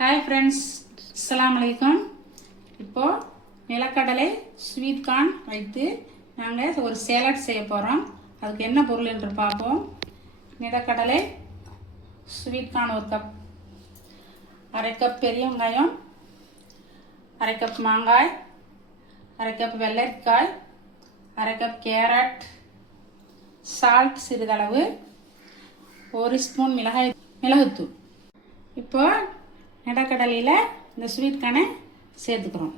Hi friends, அஸ்ஸலாமு அலைக்கும். இப்போது நிலக்கடலை ஸ்வீட் கார்ன் வைத்து நாங்கள் ஒரு சேலட் செய்ய போகிறோம். அதுக்கு என்ன பொருள் என்று பார்ப்போம். நிலக்கடலை, ஸ்வீட் கார்ன் ஒரு கப், அரை கப் பெரிய வெங்காயம், அரை கப் மாங்காய், அரை கப் வெள்ளரிக்காய், அரை கப் கேரட், சால்ட் சிறிதளவு, 1 ஸ்பூன் மிளகுத்தூள். இப்போ நிலக்கடலையில் இந்த ஸ்வீட் கார்னை சேர்த்துக்கிறோம்.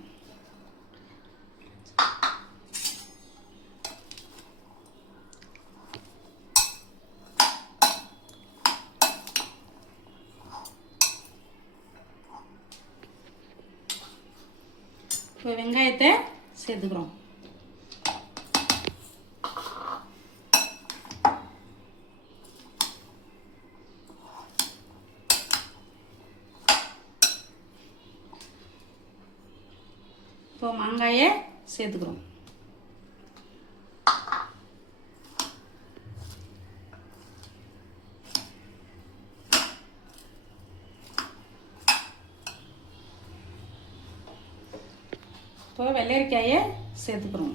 இப்போ வெங்காயத்தை சேர்த்துக்கிறோம். இப்போ மாங்காயை சேர்த்துக்கிறோம். இப்போ வெள்ளரிக்காயை சேர்த்துக்கிறோம்.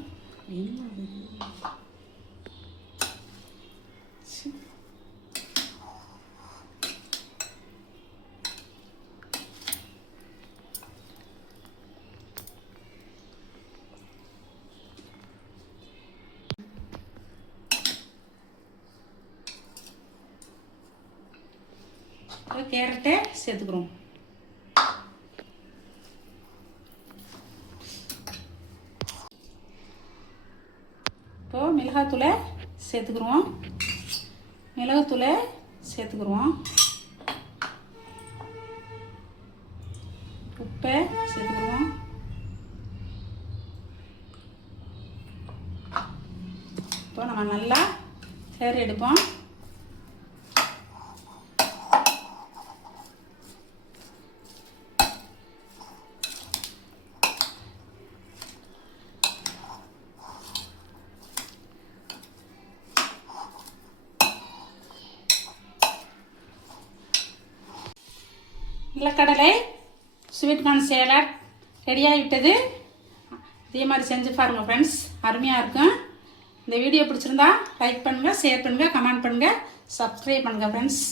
கேரட்டை சேர்த்துக்கிறோம். இப்போ மிளகாத்தூளை சேர்த்துக்கிறோம். மிளகுத்தூளை சேர்த்துக்கிறோம். உப்பை சேர்த்துக்கிறோம். இப்போ நம்ம நல்லா சேரி எடுப்போம். நிலக்கடலை ஸ்வீட் கார்ன் சேலட் ரெடியாகிவிட்டது. இதே மாதிரி செஞ்சு பாருங்கள் ஃப்ரெண்ட்ஸ், அருமையாக இருக்கும். இந்த வீடியோ பிடிச்சிருந்தா லைக் பண்ணுங்கள், ஷேர் பண்ணுங்கள், கமெண்ட் பண்ணுங்கள், சப்ஸ்கிரைப் பண்ணுங்கள் ஃப்ரெண்ட்ஸ்.